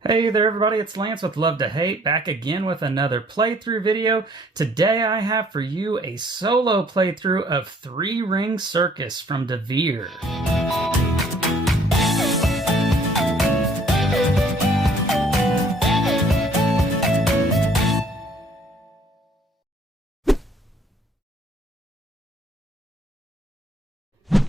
Hey there everybody, it's Lance with Love to Hate, back again with another playthrough video. Today I have for you a solo playthrough of 3 Ring Circus from DeVere.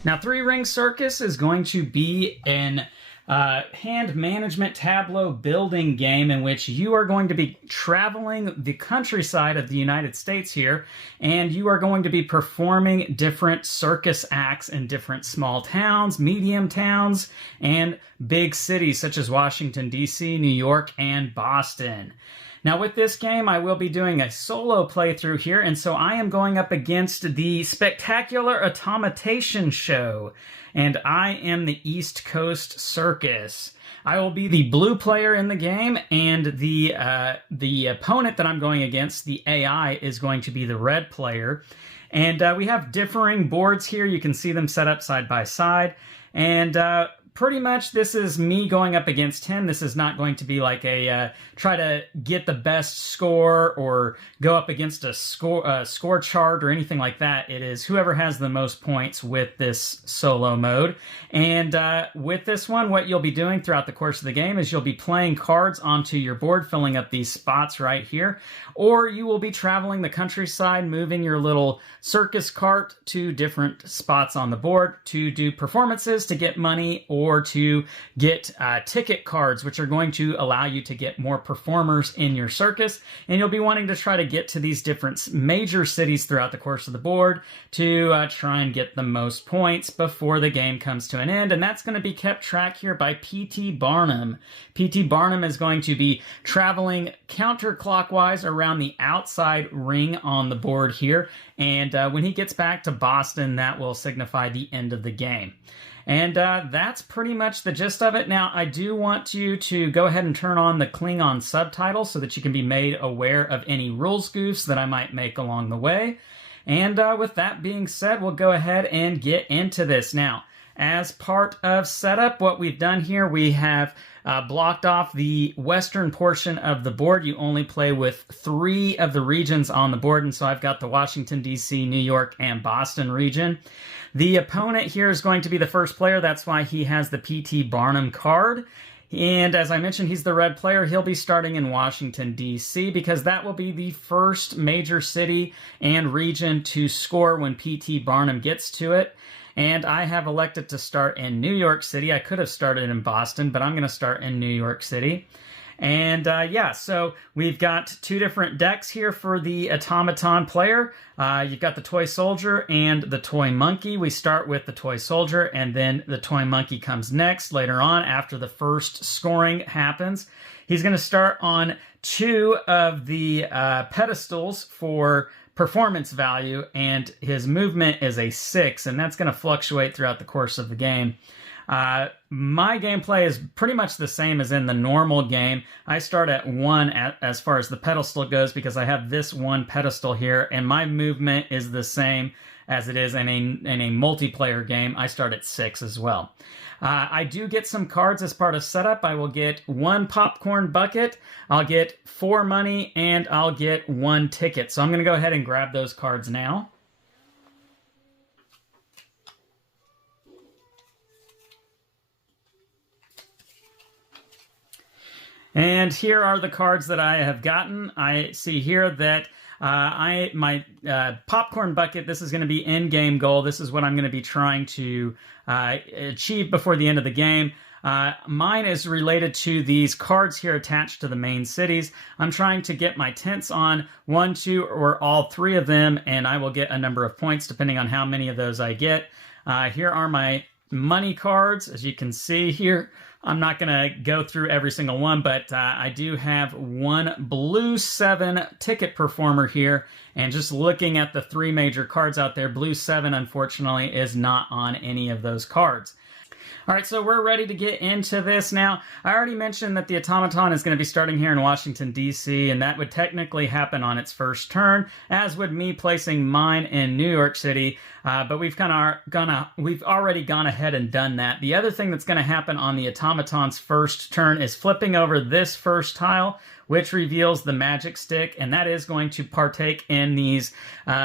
Now, 3 Ring Circus is going to be an hand management tableau building game in which you are going to be traveling the countryside of the United States here, and you are going to be performing different circus acts in different small towns, medium towns, and big cities such as Washington, D.C., New York, and Boston. Now with this game, I will be doing a solo playthrough here, and so I am going up against the Spectacular Automatation Show, and I am the East Coast Circus. I will be the blue player in the game, and the opponent that I'm going against, the AI, is going to be the red player. And we have differing boards here. You can see them set up side by side, and pretty much this is me going up against him. This is not going to be like a try to get the best score or go up against a score chart or anything like that. It is whoever has the most points with this solo mode. And with this one, what you'll be doing throughout the course of the game is you'll be playing cards onto your board, filling up these spots right here, or you will be traveling the countryside, moving your little circus cart to different spots on the board to do performances, to get money, or to get ticket cards, which are going to allow you to get more performers in your circus. And you'll be wanting to try to get to these different major cities throughout the course of the board to try and get the most points before the game comes to an end. And that's going to be kept track here by P.T. Barnum. P.T. Barnum is going to be traveling counterclockwise around the outside ring on the board here. And when he gets back to Boston, that will signify the end of the game. And that's pretty much the gist of it. Now, I do want you to go ahead and turn on the Klingon subtitles so that you can be made aware of any rules goofs that I might make along the way. And with that being said, we'll go ahead and get into this. Now, as part of setup, what we've done here, we have blocked off the western portion of the board. You only play with 3 of the regions on the board, and so I've got the Washington, D.C., New York, and Boston region. The opponent here is going to be the first player. That's why he has the P.T. Barnum card. And as I mentioned, he's the red player. He'll be starting in Washington, D.C., because that will be the first major city and region to score when P.T. Barnum gets to it. And I have elected to start in New York City. I could have started in Boston, but I'm going to start in New York City. And yeah, so we've got 2 different decks here for the automaton player. You've got the toy soldier and the toy monkey. We start with the toy soldier, and then the toy monkey comes next later on after the first scoring happens. He's going to start on 2 of the pedestals for performance value, and his movement is a 6, and that's going to fluctuate throughout the course of the game. My gameplay is pretty much the same as in the normal game. I start at 1 as far as the pedestal goes because I have this 1 pedestal here, and my movement is the same as it is in a multiplayer game. I start at 6 as well. I do get some cards as part of setup. I will get 1 popcorn bucket, I'll get 4 money, and I'll get 1 ticket. So I'm going to go ahead and grab those cards now. And here are the cards that I have gotten. I see here that my popcorn bucket, this is going to be in-game goal. This is what I'm going to be trying to achieve before the end of the game. Mine is related to these cards here attached to the main cities. I'm trying to get my tents on 1, 2, or all 3 of them, and I will get a number of points depending on how many of those I get. Here are my money cards. As you can see here, I'm not going to go through every single one, but I do have 1 blue 7 ticket performer here. And just looking at the 3 major cards out there, blue 7, unfortunately, is not on any of those cards. All right, so we're ready to get into this now. I already mentioned that the automaton is going to be starting here in Washington, D.C., and that would technically happen on its first turn, as would me placing mine in New York City. But we've already gone ahead and done that. The other thing that's going to happen on the automaton's first turn is flipping over this first tile, which reveals the magic stick, and that is going to partake in these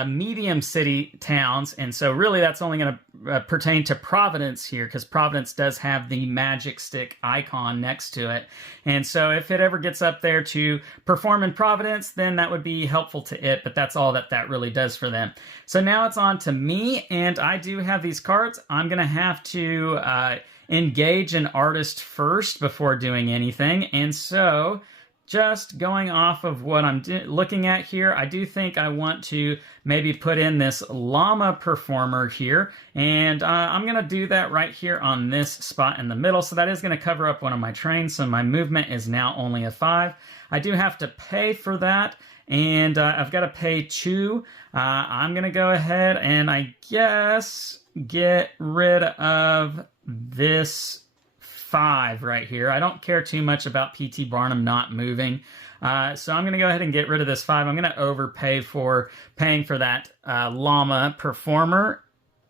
medium city towns. And so really that's only going to pertain to Providence here, because Providence does have the magic stick icon next to it. And so if it ever gets up there to perform in Providence, then that would be helpful to it, but that's all that really does for them. So now it's on to me, and I do have these cards. I'm going to have to engage an artist first before doing anything, and so just going off of what I'm looking at here, I do think I want to maybe put in this llama performer here, and I'm going to do that right here on this spot in the middle, so that is going to cover up one of my trains, so my movement is now only a 5. I do have to pay for that, and I've got to pay 2. I'm going to go ahead and I guess get rid of this 5 right here. I don't care too much about P.T. Barnum not moving. So I'm going to go ahead and get rid of this 5. I'm going to overpay for paying for that llama performer.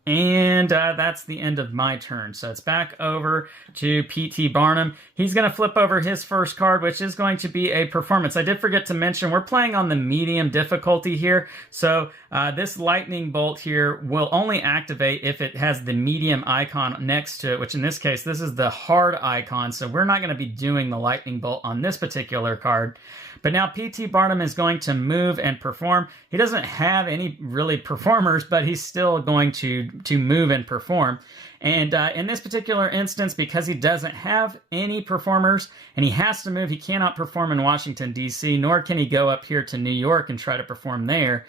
And that's the end of my turn. So it's back over to P.T. Barnum. He's going to flip over his first card, which is going to be a performance. I did forget to mention, we're playing on the medium difficulty here. So this lightning bolt here will only activate if it has the medium icon next to it, which in this case, this is the hard icon. So we're not going to be doing the lightning bolt on this particular card. But now P.T. Barnum is going to move and perform. He doesn't have any really performers, but he's still going to move and perform. And in this particular instance, because he doesn't have any performers and he has to move, he cannot perform in Washington, D.C., nor can he go up here to New York and try to perform there.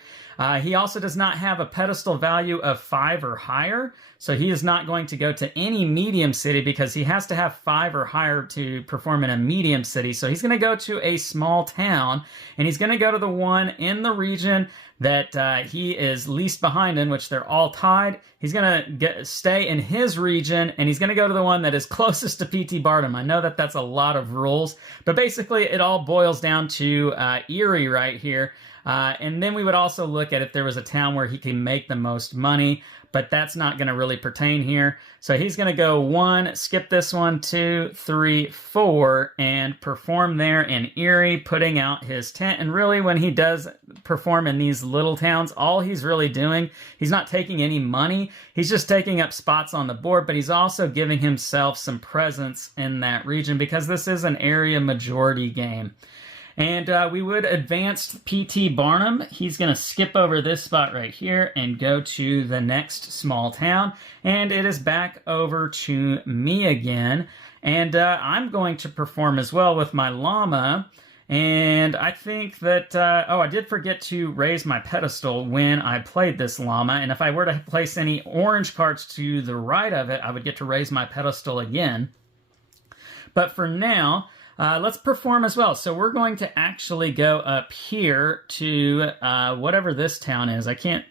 He also does not have a pedestal value of 5 or higher, so he is not going to go to any medium city because he has to have 5 or higher to perform in a medium city. So he's going to go to a small town, and he's going to go to the one in the region that he is least behind in, which they're all tied. He's going to stay in his region, and he's going to go to the one that is closest to P.T. Barnum. I know that that's a lot of rules, but basically it all boils down to Erie right here. And then we would also look at if there was a town where he can make the most money, but that's not going to really pertain here. So he's going to go 1, skip this one, 2, 3, 4, and perform there in Erie, putting out his tent. And really, when he does perform in these little towns, all he's really doing, he's not taking any money. He's just taking up spots on the board, but he's also giving himself some presence in that region because this is an area majority game. And we would advance P.T. Barnum. He's going to skip over this spot right here and go to the next small town. And it is back over to me again. And I'm going to perform as well with my llama. And I think that, I did forget to raise my pedestal when I played this llama. And if I were to place any orange cards to the right of it, I would get to raise my pedestal again. But for now, let's perform as well. So we're going to actually go up here to whatever this town is. I can't...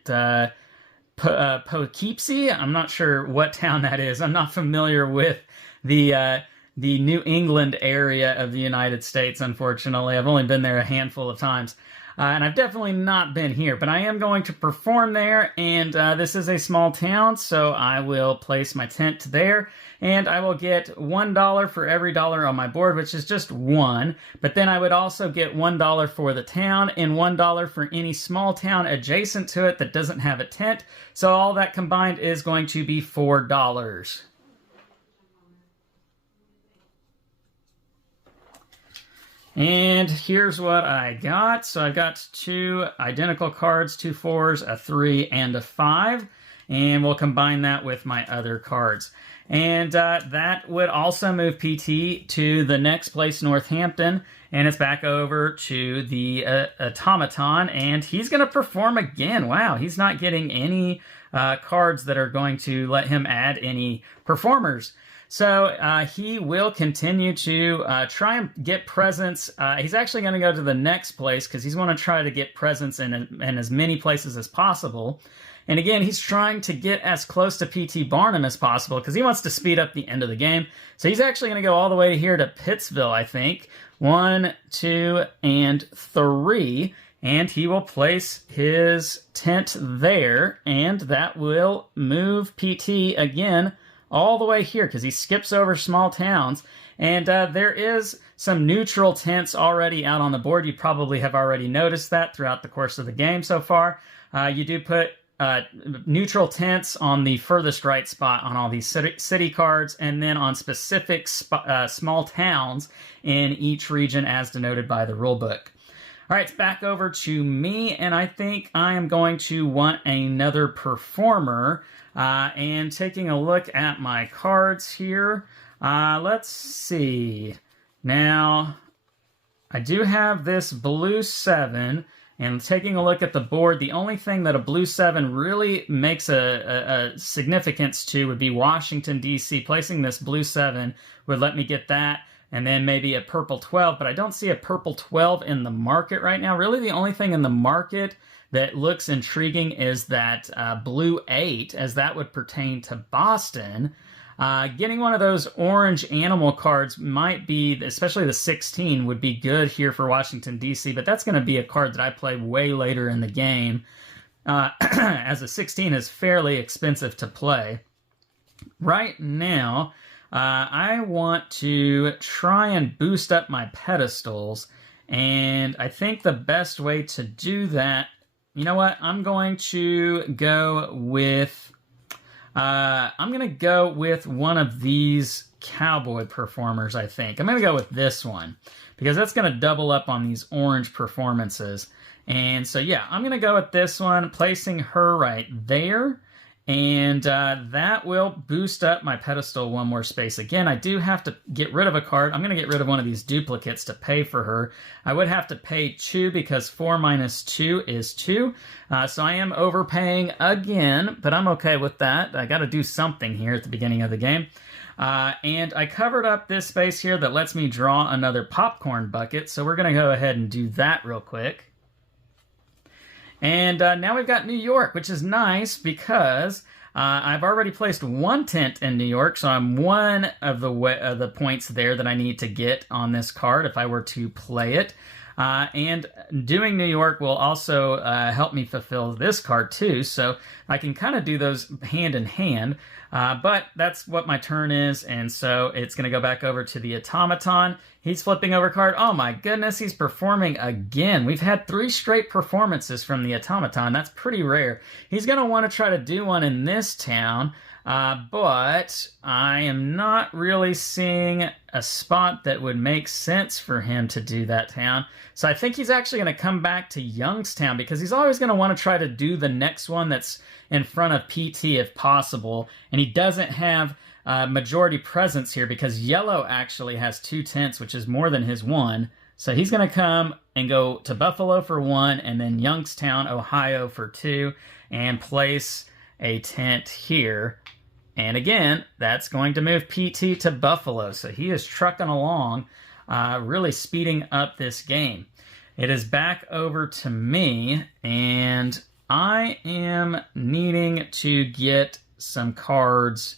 Poughkeepsie? I'm not sure what town that is. I'm not familiar with the New England area of the United States, unfortunately. I've only been there a handful of times. And I've definitely not been here, but I am going to perform there, and this is a small town, so I will place my tent there, and I will get $1 for every dollar on my board, which is just 1, but then I would also get $1 for the town, and $1 for any small town adjacent to it that doesn't have a tent, so all that combined is going to be $4. And here's what I got. So I've got 2 identical cards, 2 4s, a 3, and a 5. And we'll combine that with my other cards. And that would also move PT to the next place, Northampton. And it's back over to the automaton. And he's going to perform again. Wow, he's not getting any cards that are going to let him add any performers. So he will continue to try and get presence. He's actually going to go to the next place because he's going to try to get presence in as many places as possible. And again, he's trying to get as close to P.T. Barnum as possible because he wants to speed up the end of the game. So he's actually going to go all the way here to Pittsville, I think. 1, 2, and 3. And he will place his tent there. And that will move P.T. again all the way here because he skips over small towns. And there is some neutral tents already out on the board. You probably have already noticed that throughout the course of the game so far. You do put neutral tents on the furthest right spot on all these city cards, and then on specific small towns in each region as denoted by the rulebook. All right, it's back over to me, and I think I am going to want another performer. And taking a look at my cards here, let's see. Now, I do have this blue 7. And taking a look at the board, the only thing that a blue 7 really makes a significance to would be Washington, D.C. Placing this blue 7 would let me get that, and then maybe a purple 12, but I don't see a purple 12 in the market right now. Really, the only thing in the market that looks intriguing is that blue 8, as that would pertain to Boston. Getting one of those orange animal cards might be, especially the 16, would be good here for Washington, D.C., but that's going to be a card that I play way later in the game, as a 16 is fairly expensive to play. Right now, I want to try and boost up my pedestals, and I think the best way to do that, you know what, I'm going to go with one of these cowboy performers, I think. I'm going to go with this one because that's going to double up on these orange performances. And so, yeah, I'm going to go with this one, placing her right there. And that will boost up my pedestal one more space. Again, I do have to get rid of a card. I'm going to get rid of one of these duplicates to pay for her. I would have to pay 2 because 4 minus 2 is 2. So I am overpaying again, but I'm okay with that. I got to do something here at the beginning of the game. And I covered up this space here that lets me draw another popcorn bucket. So we're going to go ahead and do that real quick. And now we've got New York, which is nice because I've already placed one tent in New York, so I'm one of the points there that I need to get on this card if I were to play it. And doing New York will also help me fulfill this card too, so I can kind of do those hand in hand. But that's what my turn is, and so it's going to go back over to the automaton. He's flipping over card. Oh my goodness, he's performing again. We've had 3 straight performances from the automaton. That's pretty rare. He's going to want to try to do one in this town, but I am not really seeing a spot that would make sense for him to do that town. So I think he's actually going to come back to Youngstown because he's always going to want to try to do the next one that's in front of PT if possible. And he doesn't have majority presence here because yellow actually has 2 tents, which is more than his 1. So he's going to come and go to Buffalo for 1 and then Youngstown, Ohio for 2 and place a tent here. And again, that's going to move PT to Buffalo. So he is trucking along, really speeding up this game. It is back over to me, and I am needing to get some cards.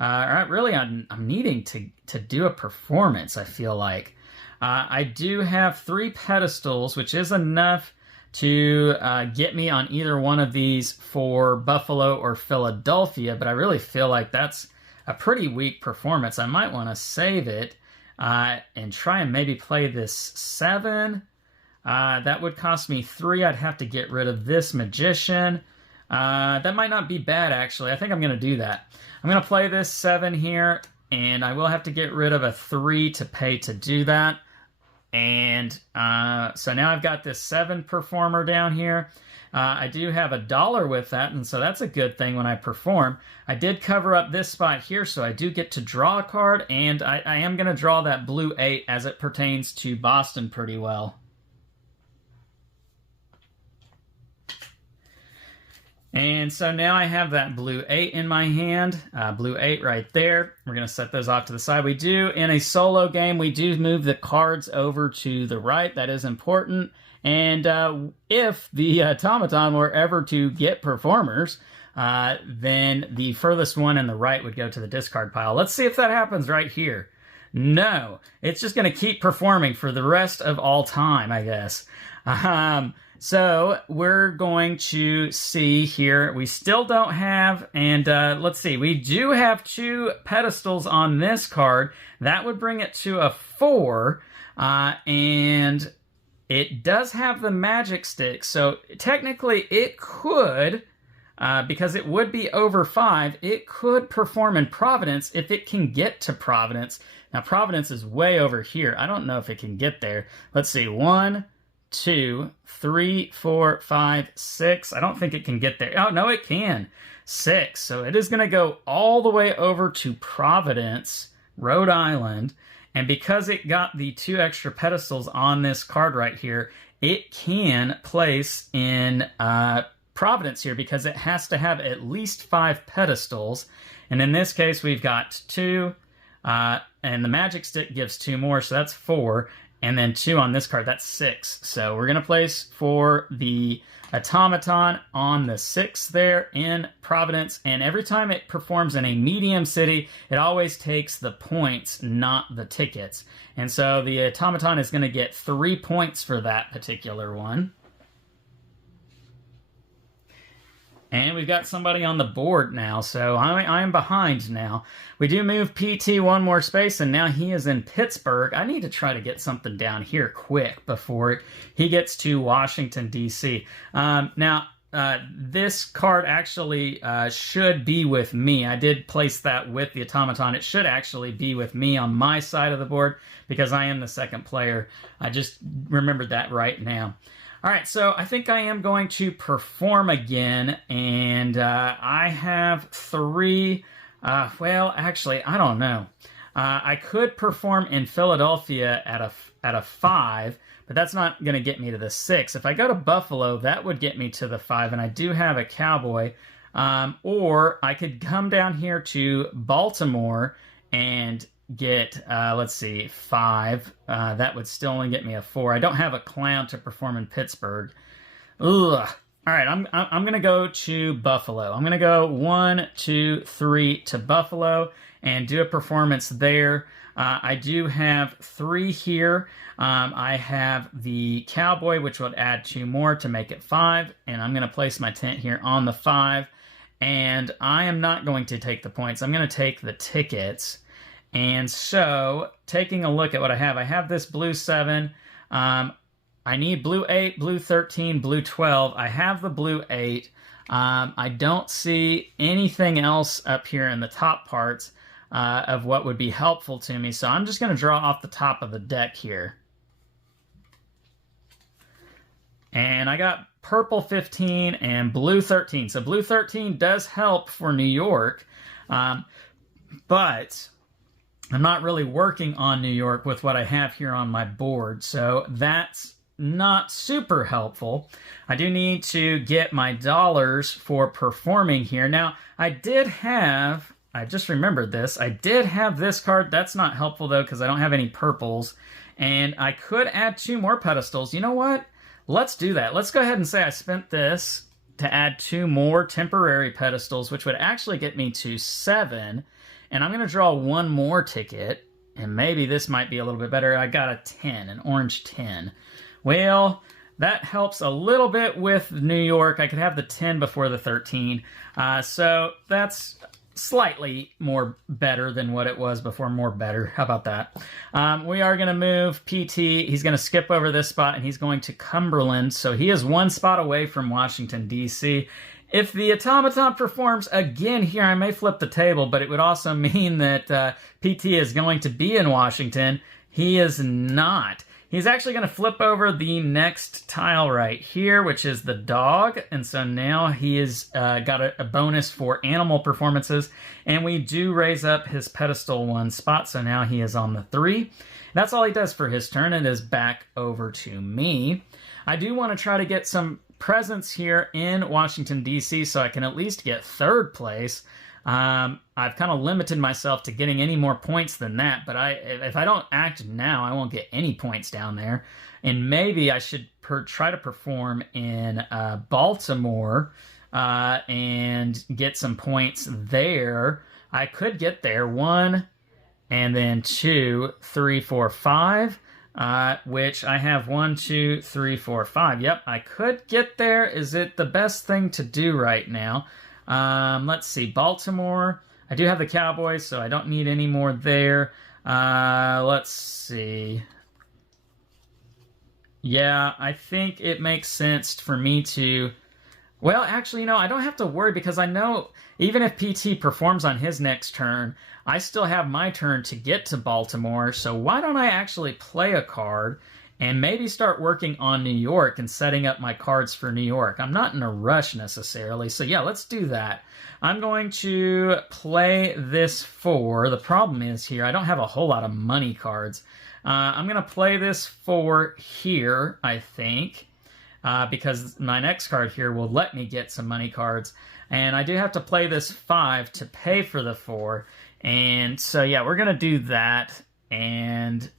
Really, I'm needing to do a performance, I feel like. I do have 3 pedestals, which is enough to get me on either one of these for Buffalo or Philadelphia, but I really feel like that's a pretty weak performance. I might want to save it and try and maybe play this 7. That would cost me 3. I'd have to get rid of this magician. That might not be bad, actually. I think I'm going to do that. I'm going to play this 7 here, and I will have to get rid of a 3 to pay to do that. And so now I've got this 7 performer down here. I do have $1 with that, and so that's a good thing when I perform. I did cover up this spot here, so I do get to draw a card, and I am going to draw that blue 8 as it pertains to Boston pretty well. And so now I have that blue 8 in my hand, blue 8 right there. We're going to set those off to the side. We do, in a solo game, we do move the cards over to the right. That is important. And if the automaton were ever to get performers, then the furthest one in the right would go to the discard pile. Let's see if that happens right here. No, it's just going to keep performing for the rest of all time, I guess. So we're going to see here, we still don't have, and let's see, we do have 2 pedestals on this card. That would bring it to a 4, and it does have the magic stick, so technically it could, because it would be over 5, it could perform in Providence if it can get to Providence. Now Providence is way over here. I don't know if it can get there. Let's see, 1, 2, 3, 4, 5, 6. I don't think it can get there. Oh, no, it can. 6. So it is going to go all the way over to Providence, Rhode Island. And because it got the 2 extra pedestals on this card right here, it can place in Providence here because it has to have at least 5 pedestals. And in this case, we've got 2. And the magic stick gives 2 more, so that's 4. And then 2 on this card, that's 6. So we're going to place for the automaton on the 6 there in Providence. And every time it performs in a medium city, it always takes the points, not the tickets. And so the automaton is going to get 3 points for that particular one. And we've got somebody on the board now, so I am behind now. We do move PT 1 more space, and now he is in Pittsburgh. I need to try to get something down here quick before he gets to Washington, D.C. This card actually should be with me. I did place that with the automaton. It should actually be with me on my side of the board because I am the second player. I just remembered that right now. All right, so I think I am going to perform again, and I have 3, well, actually, I don't know. I could perform in Philadelphia at a 5, but that's not going to get me to the 6. If I go to Buffalo, that would get me to the 5, and I do have a cowboy. Or I could come down here to Baltimore and get, let's see, 5. That would still only get me a 4. I don't have a clown to perform in Pittsburgh. Ugh. All right, I'm going to go to Buffalo. I'm going to go 1, 2, 3 to Buffalo and do a performance there. I do have 3 here. I have the cowboy, which would add 2 more to make it 5. And I'm going to place my tent here on the 5. And I am not going to take the points. I'm going to take the tickets. And so, taking a look at what I have this blue 7. I need blue 8, blue 13, blue 12. I have the blue 8. I don't see anything else up here in the top parts of what would be helpful to me. So I'm just going to draw off the top of the deck here. And I got purple 15 and blue 13. So blue 13 does help for New York. But I'm not really working on New York with what I have here on my board. So that's not super helpful. I do need to get my dollars for performing here. Now, I just remembered this. I did have this card. That's not helpful, though, because I don't have any purples. And I could add 2 more pedestals. You know what? Let's do that. Let's go ahead and say I spent this to add 2 more temporary pedestals, which would actually get me to 7. And I'm going to draw 1 more ticket. And maybe this might be a little bit better. I got a 10, an orange 10. Well, that helps a little bit with New York. I could have the 10 before the 13. So that's slightly more better than what it was before. More better. How about that? We are going to move PT. He's going to skip over this spot, and he's going to Cumberland. So he is 1 spot away from Washington, D.C. If the automaton performs again here, I may flip the table, but it would also mean that PT is going to be in Washington. He is not. He's actually going to flip over the next tile right here, which is the dog. And so now he has got a bonus for animal performances. And we do raise up his pedestal 1 spot, so now he is on the 3. That's all he does for his turn. It is back over to me. I do want to try to get some presence here in Washington, D.C., so I can at least get third place. I've kind of limited myself to getting any more points than that, but if I don't act now, I won't get any points down there. And maybe I should try to perform in Baltimore and get some points there. I could get there. 1, and then 2, 3, 4, 5, which I have 1, 2, 3, 4, 5. Yep, I could get there. Is it the best thing to do right now? Let's see, Baltimore. I do have the Cowboys, so I don't need any more there. Let's see. Yeah, I think it makes sense for me to... Well, actually, I don't have to worry because I know even if PT performs on his next turn, I still have my turn to get to Baltimore. So why don't I actually play a card and maybe start working on New York and setting up my cards for New York? I'm not in a rush necessarily. So yeah, let's do that. I'm going to play this 4. The problem is here, I don't have a whole lot of money cards. I'm going to play this 4 here, I think. Because my next card here will let me get some money cards. And I do have to play this 5 to pay for the 4. And so, yeah, we're going to do that. And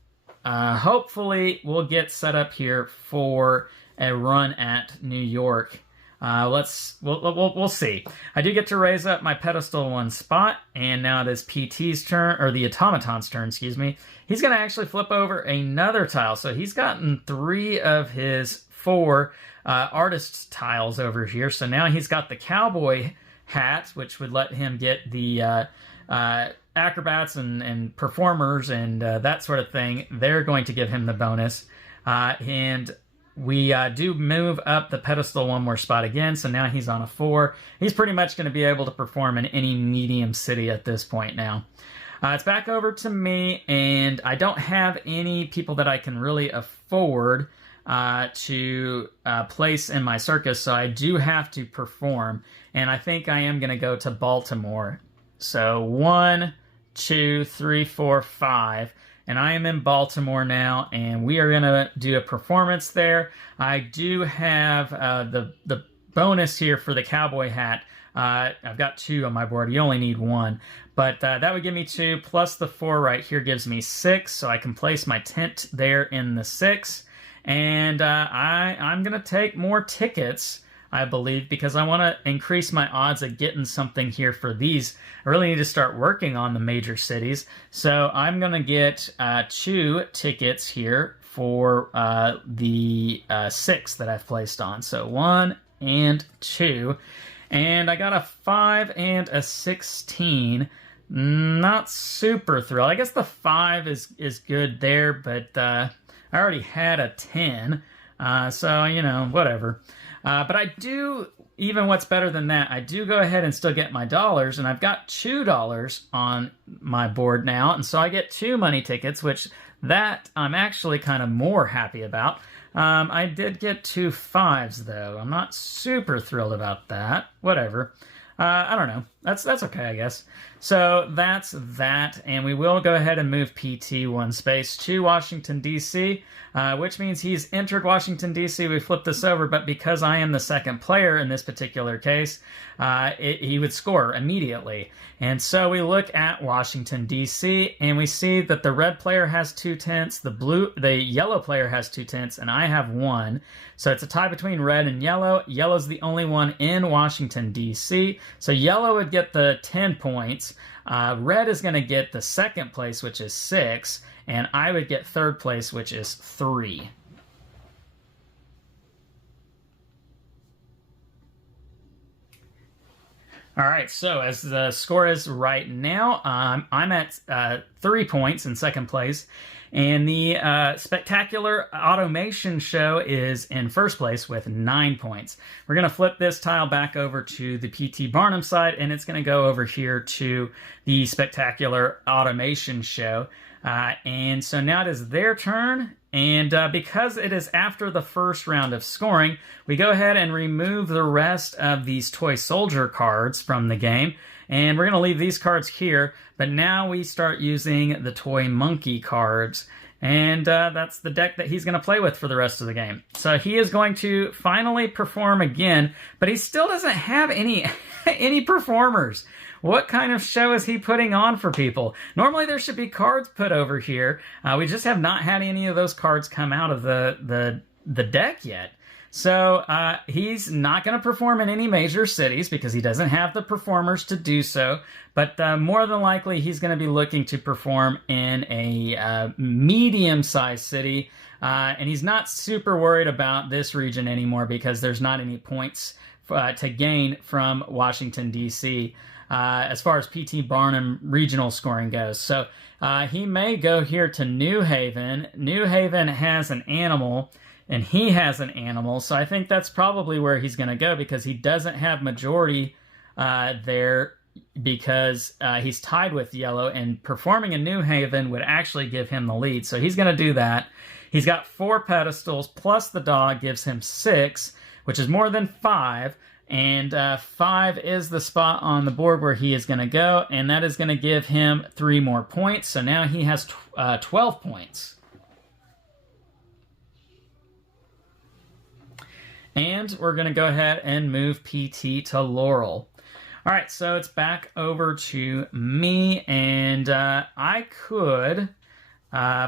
hopefully we'll get set up here for a run at New York. We'll see. I do get to raise up my pedestal 1 spot. And now it is PT's turn, or the automaton's turn, excuse me. He's going to actually flip over another tile. So he's gotten 3 of his 4 artist tiles over here. So now he's got the cowboy hat, which would let him get the acrobats and performers and that sort of thing. They're going to give him the bonus. And we do move up the pedestal 1 more spot again. So now he's on a 4. He's pretty much going to be able to perform in any medium city at this point now. It's back over to me, and I don't have any people that I can really afford to place in my circus, so I do have to perform, and I think I am going to go to Baltimore. So 1, 2, 3, 4, 5, and I am in Baltimore now, and we are going to do a performance there. I do have the bonus here for the cowboy hat. I've got 2 on my board. You only need 1. But that would give me 2, plus the 4 right here gives me 6, so I can place my tent there in the 6. And I'm going to take more tickets, I believe, because I want to increase my odds of getting something here for these. I really need to start working on the major cities. So I'm going to get 2 tickets here for the 6 that I've placed on. So 1 and 2. And I got a 5 and a 16. Not super thrilled. I guess the 5 is good there, but I already had a 10. So, whatever. But I do, even what's better than that, I do go ahead and still get my dollars, and I've got $2 on my board now, and so I get 2 money tickets, which that I'm actually kind of more happy about. I did get 2 5s, though. I'm not super thrilled about that. Whatever. I don't know. That's okay, I guess. So that's that, and we will go ahead and move PT 1 space to Washington, D.C., which means he's entered Washington, D.C. We flip this over, but because I am the second player in this particular case, he would score immediately. And so we look at Washington, D.C., and we see that the red player has 2 tents, the yellow player has 2 tents, and I have 1. So it's a tie between red and yellow. Yellow's the only one in Washington, D.C., so yellow would get the 10 points. Red is going to get the second place, which is 6, and I would get third place, which is 3. All right, so as the score is right now, I'm at 3 points in second place, and the Spectacular Automation Show is in first place with 9 points. We're going to flip this tile back over to the PT Barnum side, and it's going to go over here to the Spectacular Automation Show. And so now it is their turn, and because it is after the first round of scoring, we go ahead and remove the rest of these Toy Soldier cards from the game, and we're going to leave these cards here, but now we start using the Toy Monkey cards, And that's the deck that he's going to play with for the rest of the game. So he is going to finally perform again, but he still doesn't have any any performers. What kind of show is he putting on for people? Normally there should be cards put over here. We just have not had any of those cards come out of the deck yet. So he's not going to perform in any major cities because he doesn't have the performers to do so. But more than likely, he's going to be looking to perform in a medium-sized city. And he's not super worried about this region anymore because there's not any points to gain from Washington, D.C. As far as P.T. Barnum regional scoring goes. So he may go here to New Haven. New Haven has an animal, and he has an animal, so I think that's probably where he's going to go because he doesn't have majority there because he's tied with yellow, and performing in New Haven would actually give him the lead. So he's going to do that. He's got 4 pedestals, plus the dog gives him 6, which is more than 5. And 5 is the spot on the board where he is going to go, and that is going to give him 3 more points. So now he has 12 points. And we're going to go ahead and move PT to Laurel. All right, so it's back over to me, and I could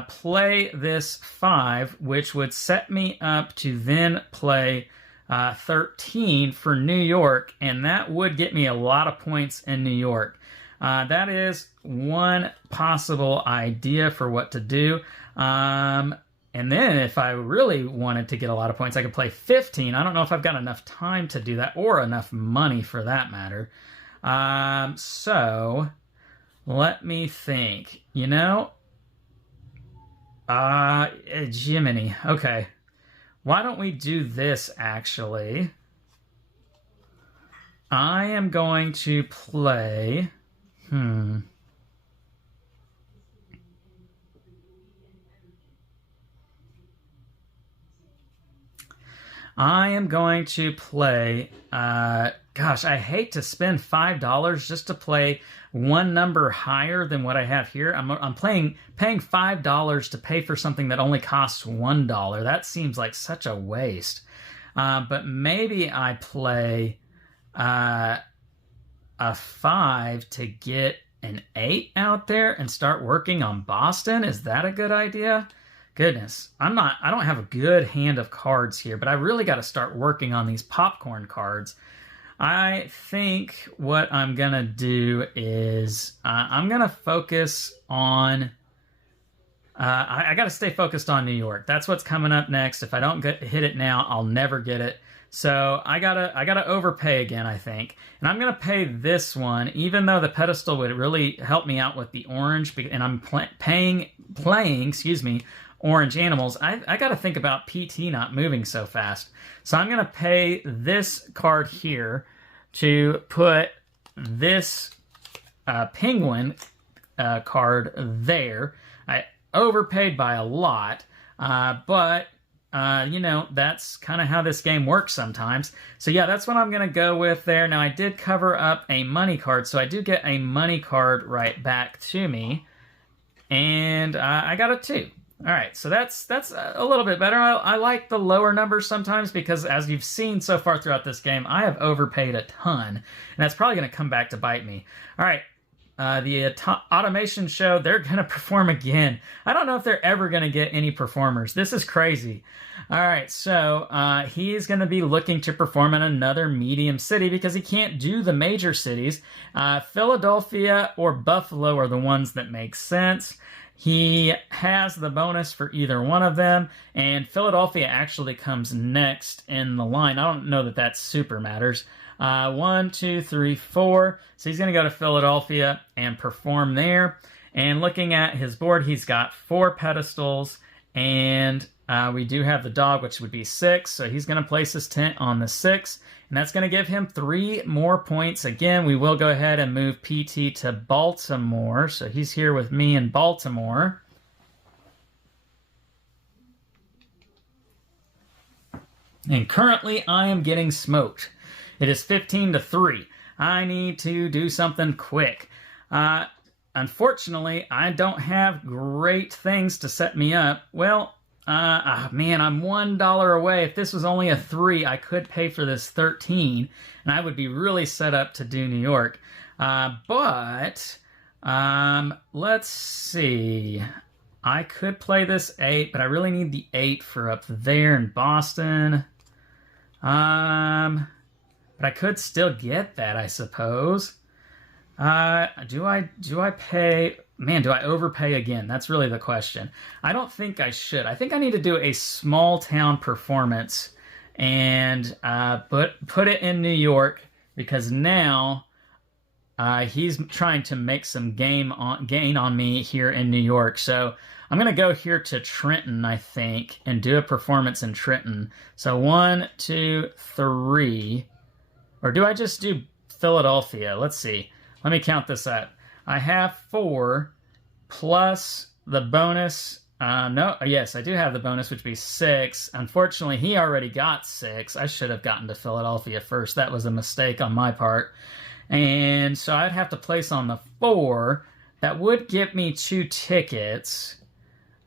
play this 5, which would set me up to then play 13 for New York, and that would get me a lot of points in New York. That is one possible idea for what to do. And then if I really wanted to get a lot of points, I could play 15. I don't know if I've got enough time to do that or enough money for that matter. So let me think. You know, Jiminy. Okay. Why don't we do this, actually? I am going to play... I am going to play... gosh, I hate to spend $5 just to play one number higher than what I have here. I'm paying $5 to pay for something that only costs $1. That seems like such a waste. But maybe I play a 5 to get an 8 out there and start working on Boston. Is that a good idea? Goodness, I don't have a good hand of cards here, but I really got to start working on these popcorn cards. I think what I'm going to do is I'm going to focus on... I got to stay focused on New York. That's what's coming up next. If I don't hit it now, I'll never get it. So I gotta overpay again, I think. And I'm going to pay this one, even though the pedestal would really help me out with the orange, and I'm playing orange animals. I got to think about PT not moving so fast. So I'm going to pay this card here to put this penguin card there. I overpaid by a lot, but you know, that's kind of how this game works sometimes. So yeah, that's what I'm going to go with there. Now I did cover up a money card, so I do get a money card right back to me. And I got a 2. All right, so that's a little bit better. I like the lower numbers sometimes because, as you've seen so far throughout this game, I have overpaid a ton, and that's probably going to come back to bite me. All right, the automation show, they're going to perform again. I don't know if they're ever going to get any performers. This is crazy. All right, so he's going to be looking to perform in another medium city because he can't do the major cities. Philadelphia or Buffalo are the ones that make sense. He has the bonus for either one of them, and Philadelphia actually comes next in the line. I don't know that that super matters. 1, 2, 3, 4. So he's going to go to Philadelphia and perform there. And looking at his board, he's got 4 pedestals, and we do have the dog, which would be 6. So he's going to place his tent on the 6. And that's going to give him 3 more points. Again, we will go ahead and move PT to Baltimore. So he's here with me in Baltimore. And currently, I am getting smoked. It is 15-3. I need to do something quick. unfortunately, I don't have great things to set me up. Well, man, I'm $1 away. If this was only a 3, I could pay for this 13, and I would be really set up to do New York. But let's see. I could play this 8, but I really need the 8 for up there in Boston. But I could still get that, I suppose. Do I pay? Man, do I overpay again? That's really the question. I don't think I should. I think I need to do a small town performance and put it in New York, because now he's trying to make some gain on me here in New York. So I'm going to go here to Trenton, I think, and do a performance in Trenton. So 1, 2, 3. Or do I just do Philadelphia? Let's see. Let me count this up. I have 4 plus the bonus. Yes, I do have the bonus, which would be 6. Unfortunately, he already got 6. I should have gotten to Philadelphia first. That was a mistake on my part. And so I'd have to place on the 4. That would give me 2 tickets.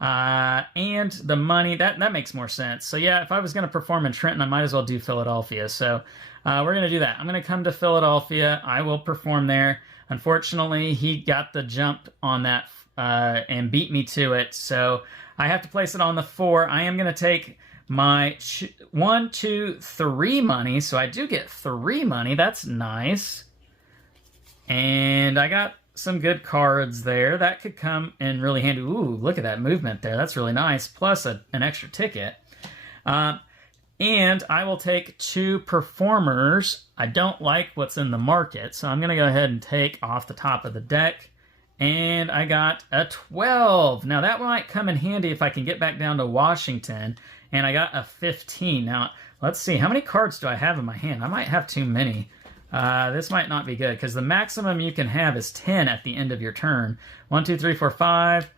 And the money, that makes more sense. So yeah, if I was going to perform in Trenton, I might as well do Philadelphia. So we're going to do that. I'm going to come to Philadelphia. I will perform there. Unfortunately, he got the jump on that and beat me to it. So I have to place it on the 4. I am going to take my 1, 2, 3 money. So I do get 3 money. That's nice. And I got some good cards there. That could come in really handy. Ooh, look at that movement there. That's really nice. Plus an extra ticket. And I will take 2 performers. I don't like what's in the market, so I'm going to go ahead and take off the top of the deck. And I got a 12. Now, that might come in handy if I can get back down to Washington. And I got a 15. Now, let's see. How many cards do I have in my hand? I might have too many. This might not be good, because the maximum you can have is 10 at the end of your turn. 1, 2, 3, 4, 5.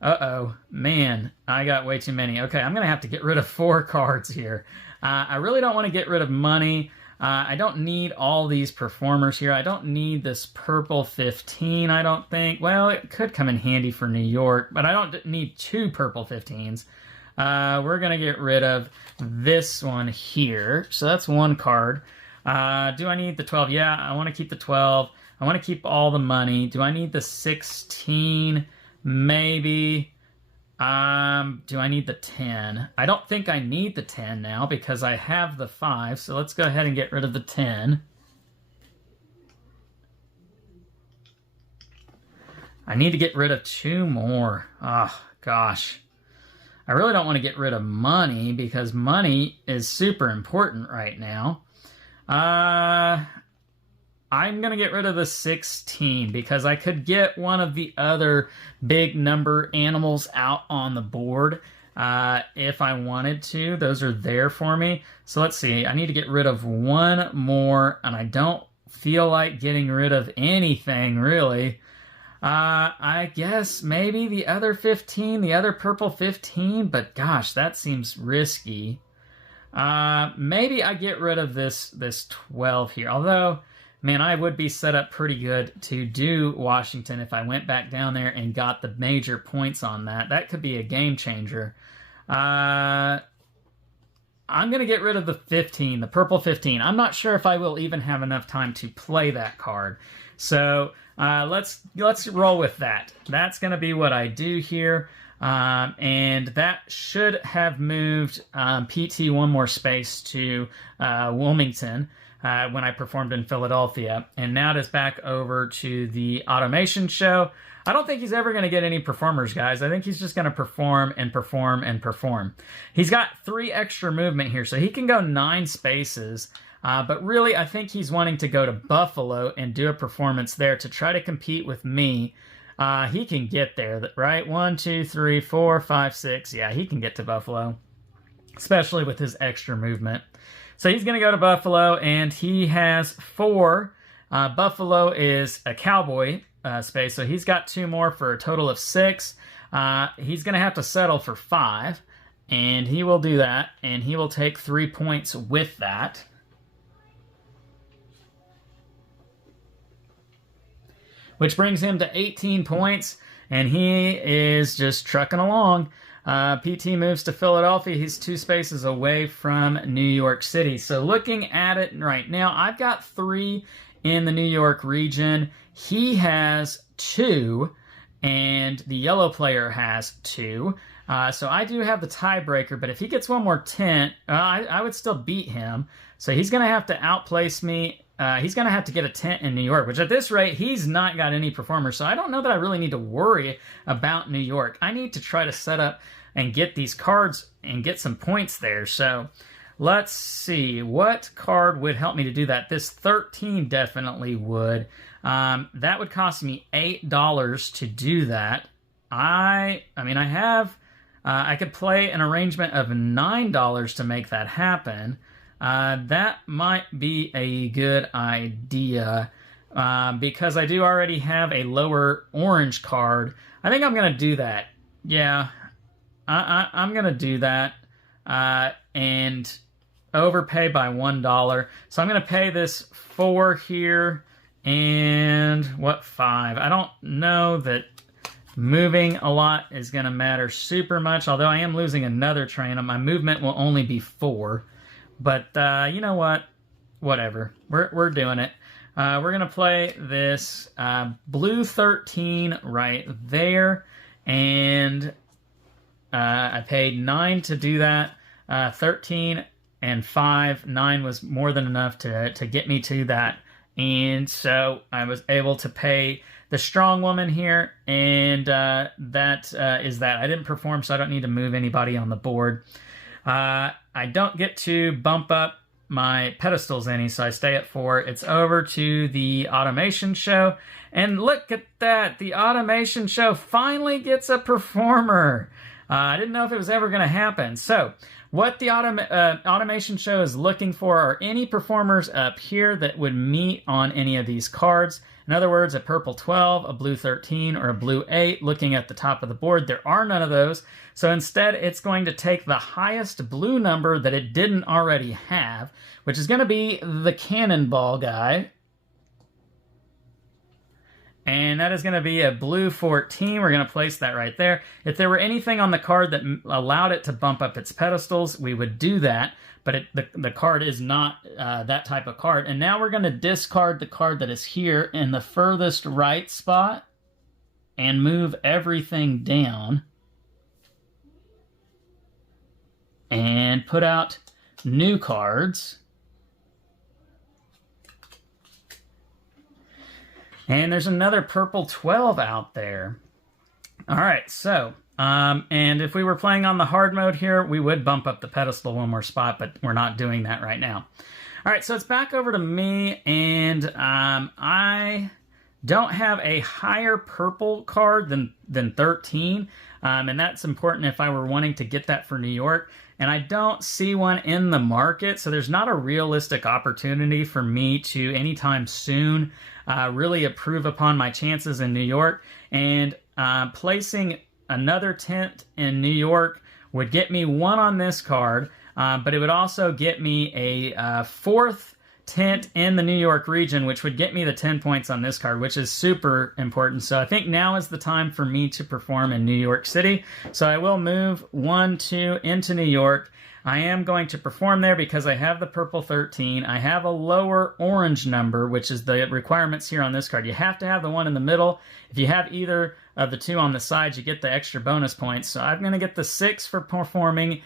Uh-oh. Man, I got way too many. Okay, I'm going to have to get rid of 4 cards here. I really don't want to get rid of money. I don't need all these performers here. I don't need this purple 15, I don't think. Well, it could come in handy for New York, but I don't need 2 purple 15s. We're going to get rid of this one here. So that's 1 card. Do I need the 12? Yeah, I want to keep the 12. I want to keep all the money. Do I need the 16? Maybe. Do I need the 10? I don't think I need the 10 now because I have the 5. So let's go ahead and get rid of the 10. I need to get rid of 2 more. Oh, gosh. I really don't want to get rid of money because money is super important right now. I'm going to get rid of the 16 because I could get one of the other big number animals out on the board if I wanted to. Those are there for me. So let's see. I need to get rid of 1 more, and I don't feel like getting rid of anything, really. I guess maybe the other 15, the other purple 15, but gosh, that seems risky. Maybe I get rid of this 12 here, although, man, I would be set up pretty good to do Washington if I went back down there and got the major points on that. That could be a game changer. I'm going to get rid of the 15, the purple 15. I'm not sure if I will even have enough time to play that card. So let's roll with that. That's going to be what I do here. And that should have moved PT 1 more space to Wilmington when I performed in Philadelphia. And now it is back over to the automation show. I don't think he's ever going to get any performers, guys. I think he's just going to perform and perform and perform. He's got 3 extra movement here, so he can go 9 spaces. But really, I think he's wanting to go to Buffalo and do a performance there to try to compete with me. He can get there, right? 1, 2, 3, 4, 5, 6. Yeah, he can get to Buffalo, especially with his extra movement. So he's going to go to Buffalo, and he has 4. Buffalo is a cowboy space, so he's got 2 more for a total of 6. He's going to have to settle for 5, and he will do that, and he will take 3 points with that. which brings him to 18 points, and he is just trucking along. PT moves to Philadelphia. He's 2 spaces away from New York City. So looking at it right now, I've got 3 in the New York region. He has 2, and the yellow player has 2. So I do have the tiebreaker, but if he gets one more tent, I would still beat him. So he's going to have to outplace me. He's going to have to get a tent in New York, which at this rate, he's not got any performers. So I don't know that I really need to worry about New York. I need to try to set up and get these cards and get some points there. So let's see. What card would help me to do that? This 13 definitely would. That would cost me $8 to do that. I could play an arrangement of $9 to make that happen. That might be a good idea because I do already have a lower orange card. I think I'm going to do that. Yeah, I'm going to do that and overpay by $1. So I'm going to pay this 4 here and, 5? I don't know that moving a lot is going to matter super much, although I am losing another train, and my movement will only be 4. But you know what? Whatever. We're doing it. We're going to play this blue 13 right there, and I paid 9 to do that. 13 and 5. 9 was more than enough to get me to that. And so I was able to pay the strong woman here, and that is that. I didn't perform, so I don't need to move anybody on the board. I don't get to bump up my pedestals any, so I stay at 4. It's over to the automation show, and look at that. The automation show finally gets a performer. I didn't know if it was ever going to happen. So what the automation show is looking for are any performers up here that would meet on any of these cards. In other words, a purple 12, a blue 13, or a blue 8 looking at the top of the board. There are none of those. So instead, it's going to take the highest blue number that it didn't already have, which is going to be the cannonball guy. And that is going to be a blue 14. We're going to place that right there. If there were anything on the card that allowed it to bump up its pedestals, we would do that. But the card is not that type of card. And now we're going to discard the card that is here in the furthest right spot and move everything down. And put out new cards. And there's another purple 12 out there. All right, so, and if we were playing on the hard mode here, we would bump up the pedestal one more spot, but we're not doing that right now. All right, so it's back over to me, and I don't have a higher purple card than 13, and that's important if I were wanting to get that for New York. And I don't see one in the market, so there's not a realistic opportunity for me to anytime soon really improve upon my chances in New York. And placing another tent in New York would get me 1 on this card, but it would also get me a 4th tent in the New York region, which would get me the 10 points on this card, which is super important. So I think now is the time for me to perform in New York City. So I will move 1, 2 into New York. I am going to perform there because I have the purple 13. I have a lower orange number, which is the requirements here on this card. You have to have the one in the middle. If you have either of the 2 on the sides, you get the extra bonus points. So I'm going to get the 6 for performing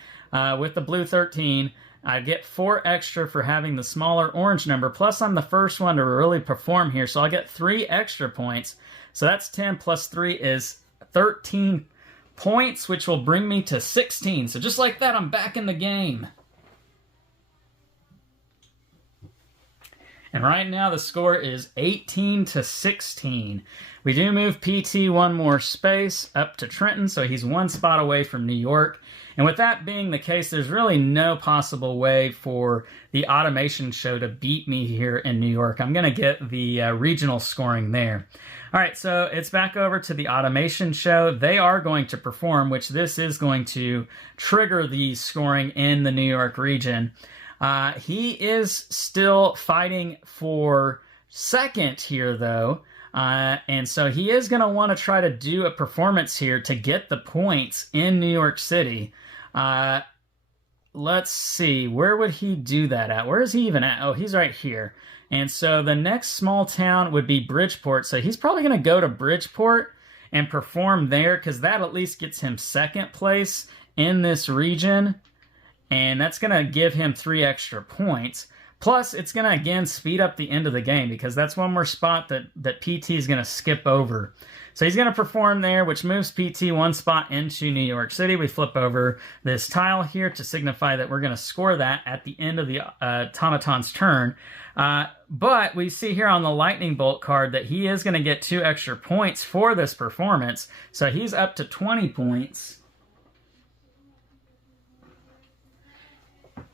with the blue 13. I get 4 extra for having the smaller orange number, plus I'm the first one to really perform here, so I get 3 extra points. So that's 10 plus 3 is 13 points, which will bring me to 16. So just like that, I'm back in the game. And right now the score is 18-16. We do move PT 1 more space up to Trenton, so he's 1 spot away from New York. And with that being the case, there's really no possible way for the automation show to beat me here in New York. I'm going to get the regional scoring there. All right, so it's back over to the automation show. They are going to perform, which this is going to trigger the scoring in the New York region. He is still fighting for second here, though. And so he is going to want to try to do a performance here to get the points in New York City. Let's see, where would he do that at? Where is he even at? Oh, he's right here. And so the next small town would be Bridgeport. So he's probably going to go to Bridgeport and perform there because that at least gets him second place in this region. And that's going to give him 3 extra points. Plus, it's going to, again, speed up the end of the game because that's one more spot that PT is going to skip over. So he's going to perform there, which moves PT 1 spot into New York City. We flip over this tile here to signify that we're going to score that at the end of the automaton's turn. But we see here on the lightning bolt card that he is going to get 2 extra points for this performance. So he's up to 20 points.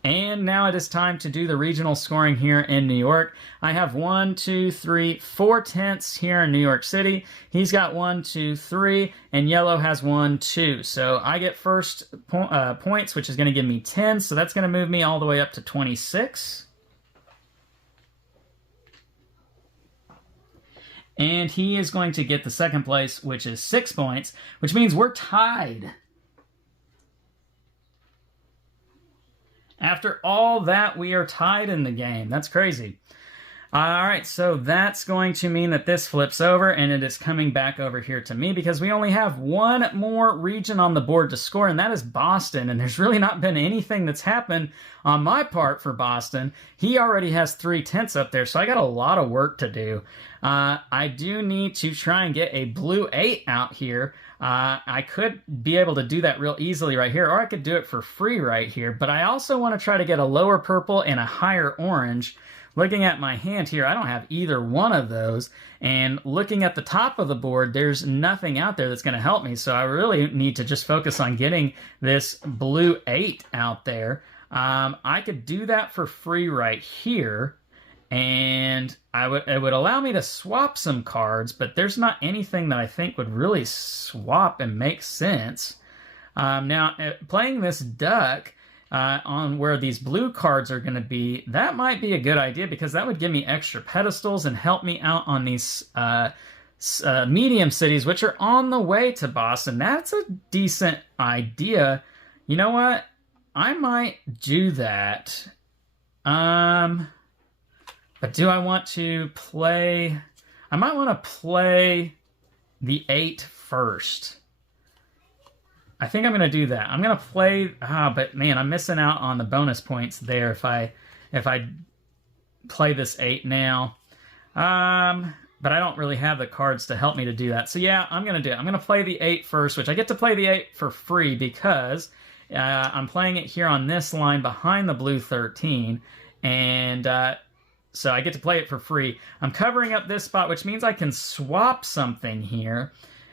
And now it is time to do the regional scoring here in New York. I have 1, 2, 3, 4 tenths here in New York City. He's got 1, 2, 3, and yellow has 1, 2. So I get first points, which is going to give me 10. So that's going to move me all the way up to 26. And he is going to get the second place, which is 6 points, which means we're tied. After all that, we are tied in the game. That's crazy. All right, so that's going to mean that this flips over, and it is coming back over here to me because we only have one more region on the board to score, and that is Boston. And there's really not been anything that's happened on my part for Boston. He already has 3 tenths up there, so I got a lot of work to do. I do need to try and get a blue 8 out here. I could be able to do that real easily right here, or I could do it for free right here. But I also want to try to get a lower purple and a higher orange. Looking at my hand here, I don't have either one of those. And looking at the top of the board, there's nothing out there that's going to help me. So I really need to just focus on getting this blue 8 out there. I could do that for free right here. And it would allow me to swap some cards, but there's not anything that I think would really swap and make sense. Now, playing this duck on where these blue cards are going to be, that might be a good idea because that would give me extra pedestals and help me out on these medium cities, which are on the way to Boston. That's a decent idea. You know what? I might do that. But do I want to play... I might want to play the 8 first. I think I'm going to do that. I'm going to play... but man, I'm missing out on the bonus points there if I play this 8 now. But I don't really have the cards to help me to do that. So yeah, I'm going to do it. I'm going to play the 8 first, which I get to play the 8 for free because I'm playing it here on this line behind the blue 13. And... so I get to play it for free. I'm covering up this spot, which means I can swap something here.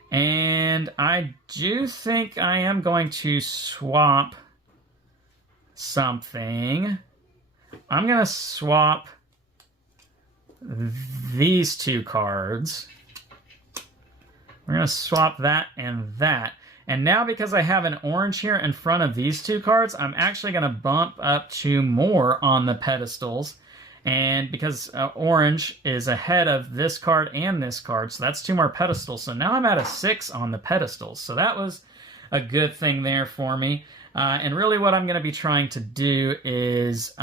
And I do think I am going to swap something. I'm going to swap these 2 cards. We're going to swap that and that. And now because I have an orange here in front of these 2 cards, I'm actually going to bump up 2 more on the pedestals. And because orange is ahead of this card and this card, so that's 2 more pedestals. So now I'm at a 6 on the pedestals. So that was a good thing there for me. And really what I'm going to be trying to do is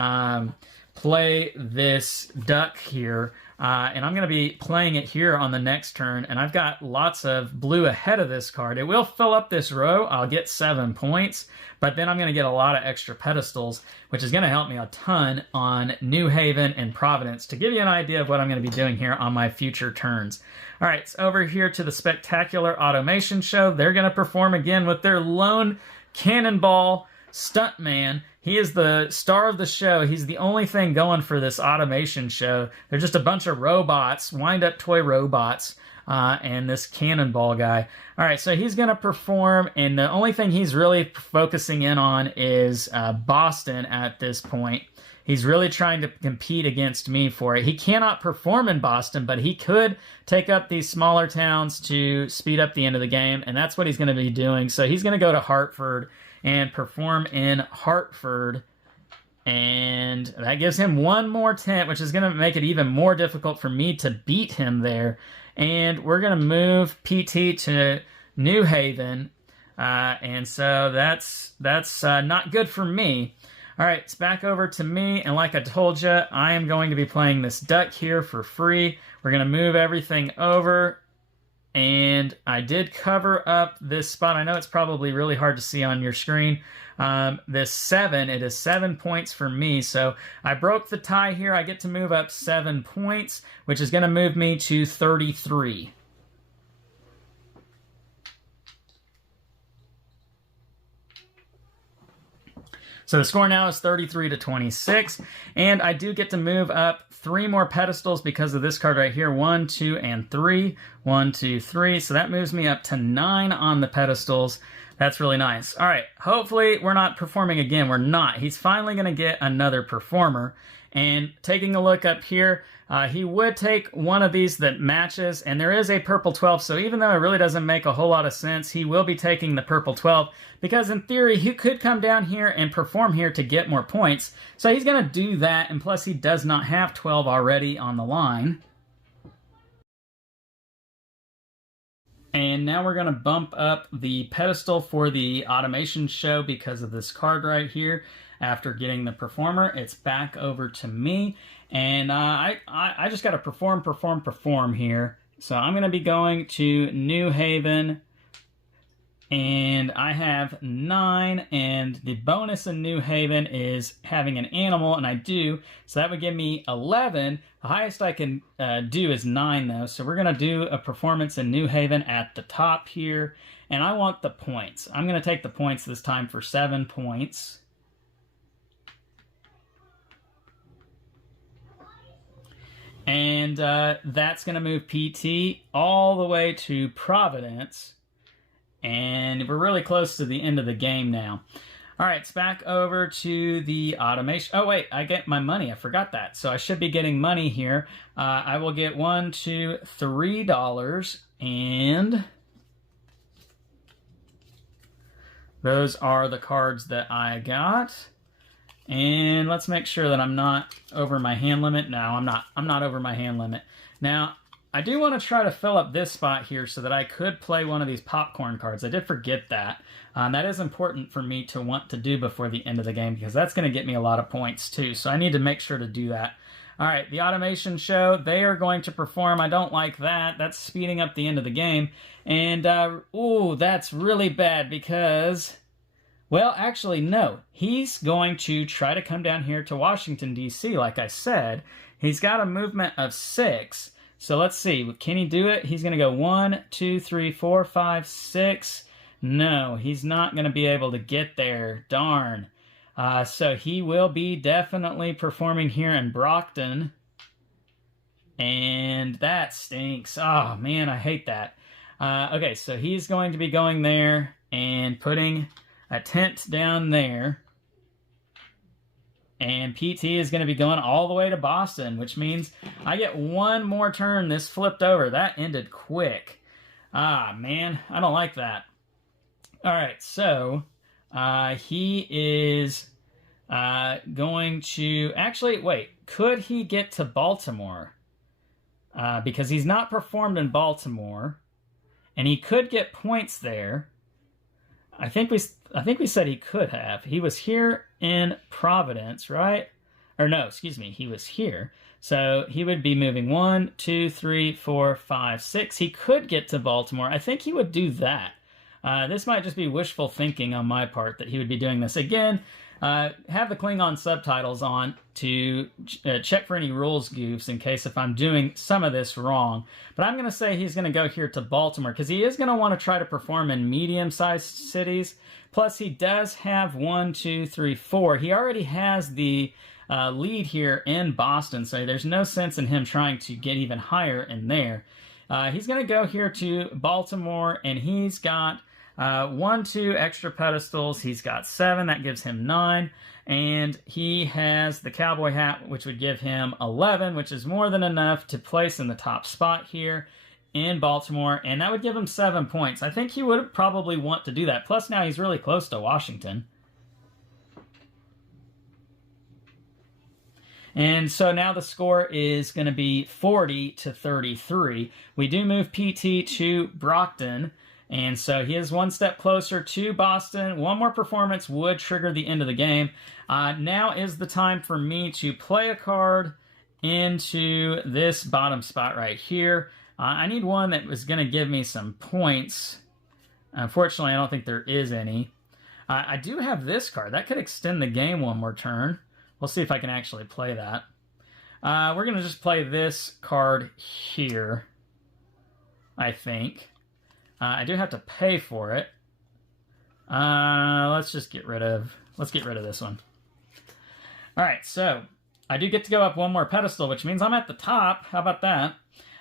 play this duck here. And I'm going to be playing it here on the next turn. And I've got lots of blue ahead of this card. It will fill up this row. I'll get 7 points. But then I'm going to get a lot of extra pedestals, which is going to help me a ton on New Haven and Providence to give you an idea of what I'm going to be doing here on my future turns. All right, so over here to the Spectacular Automation Show. They're going to perform again with their lone cannonball stuntman. He is the star of the show. He's the only thing going for this automation show. They're just a bunch of robots, wind-up toy robots, and this cannonball guy. All right, so he's going to perform, and the only thing he's really focusing in on is Boston at this point. He's really trying to compete against me for it. He cannot perform in Boston, but he could take up these smaller towns to speed up the end of the game, and that's what he's going to be doing. So he's going to go to Hartford and perform in Hartford And that gives him one more tent, which is going to make it even more difficult for me to beat him there. And we're going to move PT to New Haven. And so that's not good for me. All right, it's back over to me. And like I told you, I am going to be playing this duck here for free. We're going to move everything over. And I did cover up this spot. I know it's probably really hard to see on your screen. This 7, it is 7 points for me. So I broke the tie here. I get to move up 7 points, which is going to move me to 33. So the score now is 33-26, and I do get to move up 3 more pedestals because of this card right here. 1, 2, and 3. 1, 2, 3. So that moves me up to 9 on the pedestals. That's really nice. All right, hopefully we're not performing again. We're not. He's finally going to get another performer. And taking a look up here, he would take one of these that matches, and there is a purple 12, so even though it really doesn't make a whole lot of sense, he will be taking the purple 12, because in theory, he could come down here and perform here to get more points. So he's going to do that, and plus he does not have 12 already on the line. And now we're going to bump up the pedestal for the automation show because of this card right here. After getting the performer, it's back over to me. And I just got to perform here. So I'm going to be going to New Haven. And I have 9. And the bonus in New Haven is having an animal. And I do. So that would give me 11. The highest I can do is 9, though. So we're going to do a performance in New Haven at the top here. And I want the points. I'm going to take the points this time for 7 points. And that's going to move PT all the way to Providence. And we're really close to the end of the game now. All right, it's back over to the automation. Oh, wait, I get my money. I forgot that. So I should be getting money here. I will get $1, $2, $3. And those are the cards that I got. And let's make sure that I'm not over my hand limit. No, I'm not over my hand limit. Now, I do want to try to fill up this spot here so that I could play one of these popcorn cards. I did forget that. That is important for me to want to do before the end of the game because that's going to get me a lot of points too. So I need to make sure to do that. All right, the automation show, they are going to perform. I don't like that. That's speeding up the end of the game. And, ooh, that's really bad because... Well, actually, no. He's going to try to come down here to Washington, D.C., like I said. He's got a movement of 6. So let's see. Can he do it? He's going to go 1, 2, 3, 4, 5, 6. No, he's not going to be able to get there. Darn. So he will be definitely performing here in Brockton. And that stinks. Oh, man, I hate that. Okay, so he's going to be going there and putting a tent down there. And PT is going to be going all the way to Boston, which means I get one more turn. This flipped over. That ended quick. Ah, man, I don't like that. All right, so he is going to... Actually, wait, could he get to Baltimore? Because he's not performed in Baltimore, and he could get points there. I think we said he could have. He was here in Providence, right? Or no, excuse me, he was here. So he would be moving 1, 2, 3, 4, 5, 6. He could get to Baltimore. I think he would do that. This might just be wishful thinking on my part that he would be doing this. Again, have the Klingon subtitles on to check for any rules goofs in case if I'm doing some of this wrong. But I'm going to say he's going to go here to Baltimore because he is going to want to try to perform in medium-sized cities. Plus, he does have 1, 2, 3, 4. He already has the lead here in Boston, so there's no sense in him trying to get even higher in there. He's going to go here to Baltimore, and he's got 1, 2 extra pedestals. He's got 7. That gives him 9. And he has the cowboy hat, which would give him 11, which is more than enough to place in the top spot here in Baltimore. And that would give him 7 points. I think he would probably want to do that. Plus, now he's really close to Washington. And so now the score is going to be 40-33. We do move PT to Brockton, and so he is one step closer to Boston. One more performance would trigger the end of the game. Now is the time for me to play a card into this bottom spot right here. I need one that was going to give me some points. Unfortunately, I don't think there is any. I do have this card. That could extend the game one more turn. We'll see if I can actually play that. We're going to just play this card here, I think. I do have to pay for it. Let's get rid of this one. All right, so I do get to go up one more pedestal, which means I'm at the top. How about that?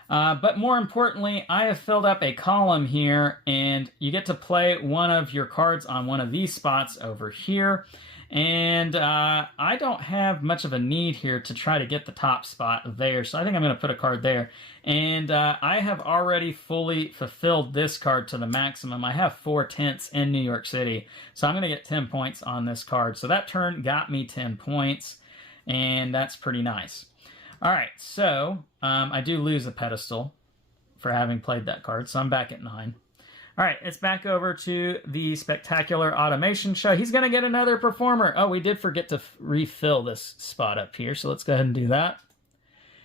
But more importantly, I have filled up a column here, and you get to play one of your cards on one of these spots over here. And I don't have much of a need here to try to get the top spot there, so I think I'm going to put a card there. And I have already fully fulfilled this card to the maximum. I have 4/10 in New York City, so I'm going to get 10 points on this card. So that turn got me 10 points, and that's pretty nice. All right, so I do lose a pedestal for having played that card, so I'm back at 9. All right, it's back over to the Spectacular Automation Show. He's going to get another performer. Oh, we did forget to refill this spot up here, so let's go ahead and do that.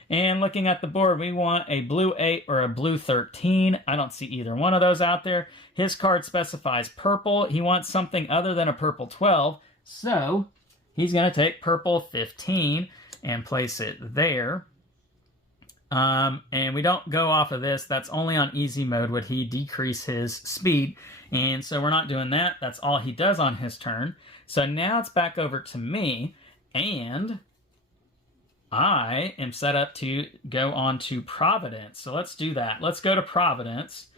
And looking at the board, we want a blue 8 or a blue 13. I don't see either one of those out there. His card specifies purple. He wants something other than a purple 12, so he's going to take purple 15 and place it there. And we don't go off of this. That's only on easy mode would he decrease his speed. And so we're not doing that. That's all he does on his turn. So now it's back over to me. And I am set up to go on to Providence. So let's do that. Let's go to Providence.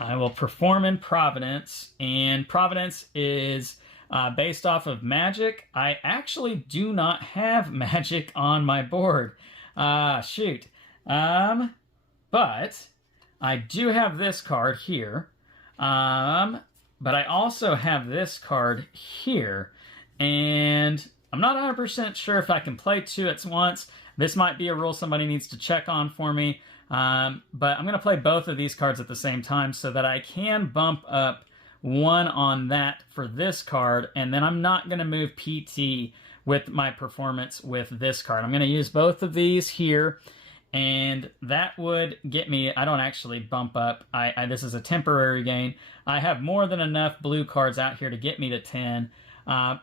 I will perform in Providence. And Providence is based off of magic. I actually do not have magic on my board. Shoot. But I do have this card here. But I also have this card here. And I'm not 100% sure if I can play two at once. This might be a rule somebody needs to check on for me. But I'm going to play both of these cards at the same time so that I can bump up one on that for this card. And then I'm not going to move PT with my performance with this card. I'm going to use both of these here, and that would get me, I don't actually bump up. This is a temporary gain. I have more than enough blue cards out here to get me to 10.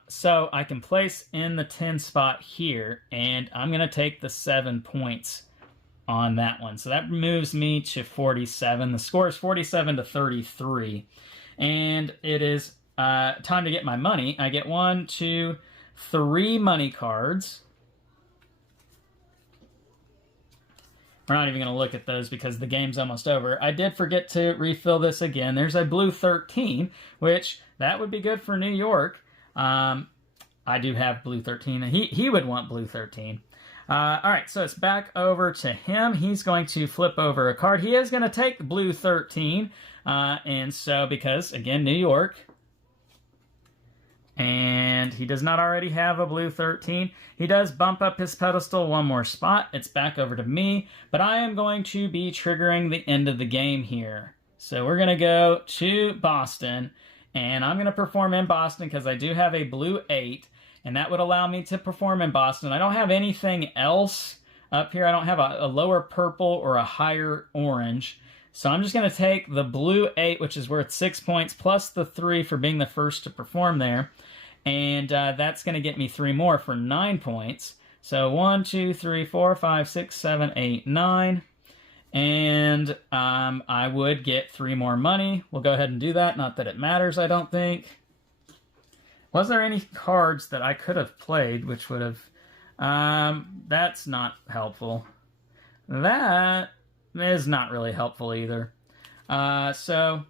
So I can place in the 10 spot here, and I'm going to take the 7 points on that one. So that moves me to 47. The score is 47-33. And it is time to get my money. I get 1, 2, 3 money cards. We're not even going to look at those because the game's almost over. I did forget to refill this again. There's a blue 13, which that would be good for New York. I do have blue 13. He would want blue 13. All right, so it's back over to him. He's going to flip over a card. He is going to take the blue 13. And so, because, again, New York, and he does not already have a blue 13. He does bump up his pedestal one more spot. It's back over to me, but I am going to be triggering the end of the game here. So we're going to go to Boston, and I'm going to perform in Boston because I do have a blue 8, and that would allow me to perform in Boston. I don't have anything else up here. I don't have a lower purple or a higher orange. So I'm just going to take the blue 8, which is worth 6 points, plus the 3 for being the first to perform there. And that's going to get me 3 more for 9 points. So 1, 2, 3, 4, 5, 6, 7, 8, 9. And I would get 3 more money. We'll go ahead and do that. Not that it matters, I don't think. Was there any cards that I could have played which would have... that's not helpful. That is not really helpful either. So,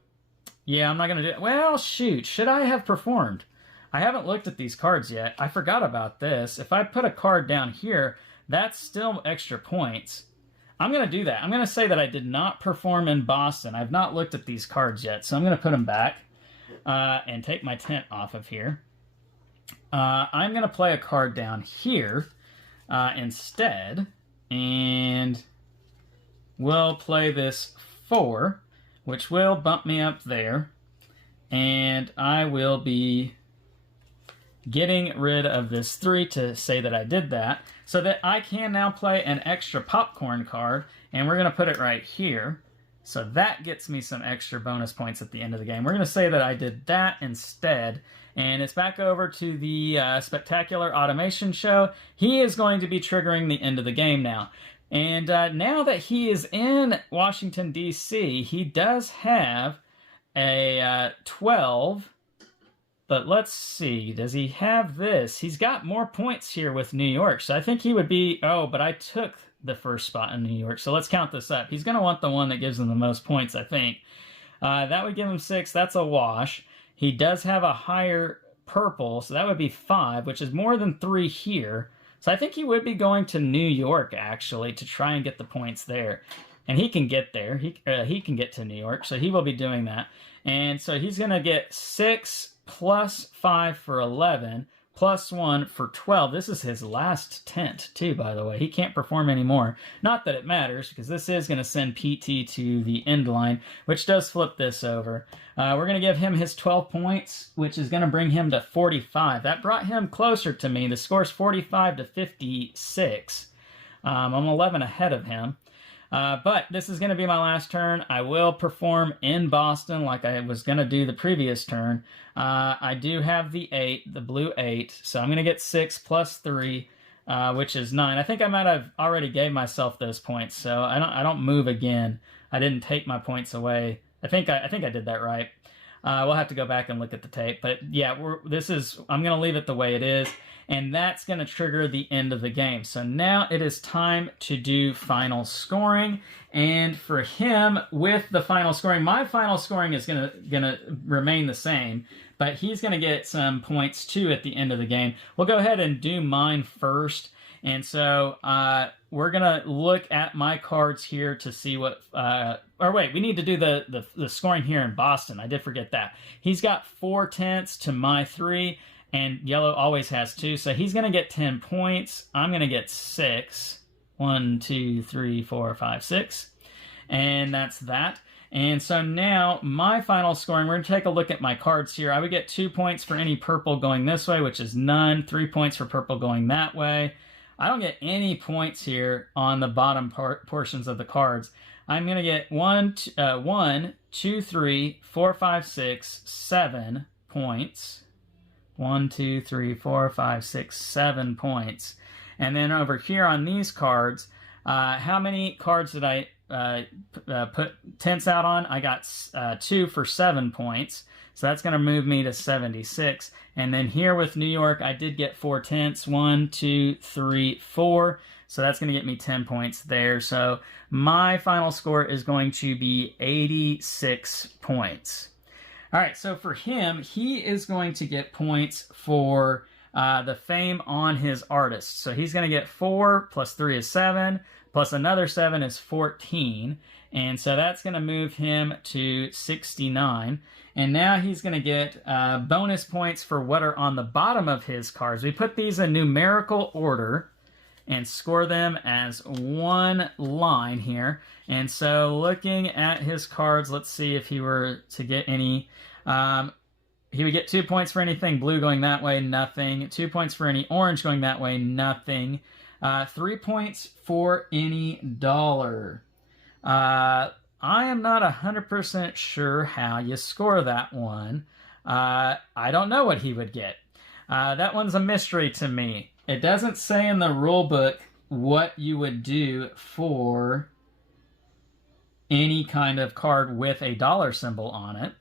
yeah, I'm not going to do it. Well, shoot. Should I have performed? I haven't looked at these cards yet. I forgot about this. If I put a card down here, that's still extra points. I'm going to do that. I'm going to say that I did not perform in Boston. I've not looked at these cards yet, so I'm going to put them back and take my tent off of here. I'm going to play a card down here, instead. And we'll play this 4, which will bump me up there. And I will be getting rid of this 3 to say that I did that, so that I can now play an extra popcorn card, and we're going to put it right here. So that gets me some extra bonus points at the end of the game. We're going to say that I did that instead, and it's back over to the Spectacular Automation Show. He is going to be triggering the end of the game now. And now that he is in Washington, D.C., he does have a 12. But let's see, does he have this? He's got more points here with New York, so I think he would be... Oh, but I took the first spot in New York, so let's count this up. He's going to want the one that gives him the most points, I think. That would give him 6. That's a wash. He does have a higher purple, so that would be 5, which is more than 3 here. So I think he would be going to New York, actually, to try and get the points there. And he can get there. He can get to New York, so he will be doing that. And so he's going to get 6... plus 5 for 11, plus 1 for 12. This is his last tent, too, by the way. He can't perform anymore. Not that it matters, because this is going to send PT to the end line, which does flip this over. We're going to give him his 12 points, which is going to bring him to 45. That brought him closer to me. The score's 45 to 56. I'm 11 ahead of him. But this is going to be my last turn. I will perform in Boston like I was going to do the previous turn. I do have the 8, the blue 8, so I'm going to get 6 plus 3, which is 9. I think I might have already gave myself those points, so I don't move again. I didn't take my points away. I think I did that right. We'll have to go back and look at the tape, but yeah, I'm going to leave it the way it is. And that's going to trigger the end of the game. So now it is time to do final scoring. And for him, with the final scoring, my final scoring is going to remain the same, but he's going to get some points too at the end of the game. We'll go ahead and do mine first. And so we're going to look at my cards here to see what... or wait, we need to do the scoring here in Boston. I did forget that. He's got 4 tenths to my 3. And yellow always has 2, so he's going to get 10 points. I'm going to get 6. 1, 2, 3, 4, 5, 6. And that's that. And so now, my final scoring, we're going to take a look at my cards here. I would get 2 points for any purple going this way, which is none. 3 points for purple going that way. I don't get any points here on the bottom portions of the cards. I'm going to get 1, 2, 3, 4, 5, 6, 7 points. 1, 2, 3, 4, 5, 6, 7 points. And then over here on these cards, how many cards did I put tents out on? I got 2 for 7 points. So that's going to move me to 76. And then here with New York, I did get 4 tents. 1, 2, 3, 4. So that's going to get me 10 points there. So my final score is going to be 86 points. All right, so for him, he is going to get points for the fame on his artist. So he's going to get 4 plus 3 is 7, plus another 7 is 14. And so that's going to move him to 69. And now he's going to get bonus points for what are on the bottom of his cards. We put these in numerical order and score them as one line here. And so looking at his cards, let's see if he were to get any. He would get 2 points for anything blue going that way, nothing. 2 points for any orange going that way, nothing. 3 points for any dollar. I am not 100% sure how you score that one. I don't know what he would get. That one's a mystery to me. It doesn't say in the rule book what you would do for any kind of card with a dollar symbol on it.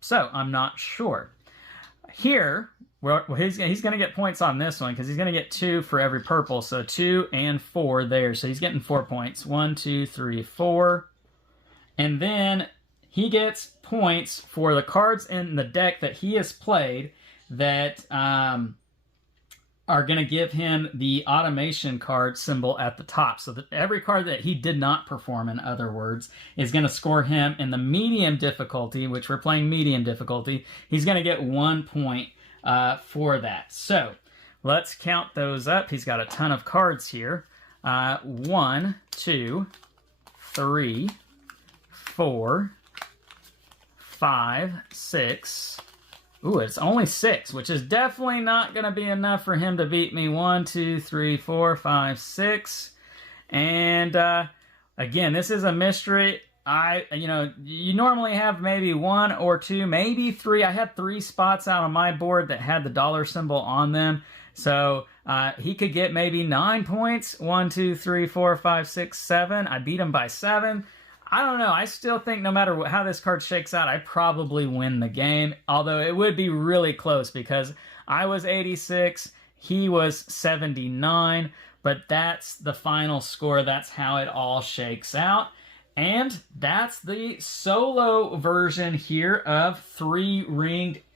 So I'm not sure. Here, he's going to get points on this one because he's going to get 2 for every purple. So 2 and 4 there. So he's getting 4 points. 1, 2, 3, 4. And then he gets points for the cards in the deck that he has played that are going to give him the automation card symbol at the top. So that every card that he did not perform, in other words, is going to score him in the medium difficulty, which we're playing medium difficulty. He's going to get 1 point for that. So Let's count those up. He's got a ton of cards here. 1, 2, 3, 4, 5, 6. Ooh, it's only 6, which is definitely not going to be enough for him to beat me. 1, 2, 3, 4, 5, 6. And again, this is a mystery. You normally have maybe 1 or 2, maybe 3. I had 3 spots out on my board that had the dollar symbol on them. So he could get maybe 9 points. 1, 2, 3, 4, 5, 6, 7. I beat him by 7. I don't know. I still think no matter how this card shakes out, I probably win the game. Although it would be really close because I was 86, he was 79. But that's the final score. That's how it all shakes out. And that's the solo version here of 3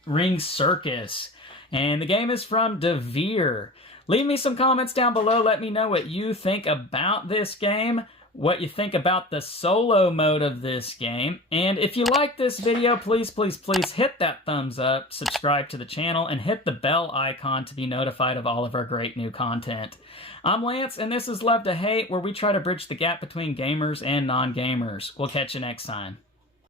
Ring Circus. And the game is from DeVere. Leave me some comments down below. Let me know what you think about this game, what you think about the solo mode of this game. And if you like this video, please, please, please hit that thumbs up, subscribe to the channel, and hit the bell icon to be notified of all of our great new content. I'm Lance, and this is Love to Hate, where we try to bridge the gap between gamers and non-gamers. We'll catch you next time.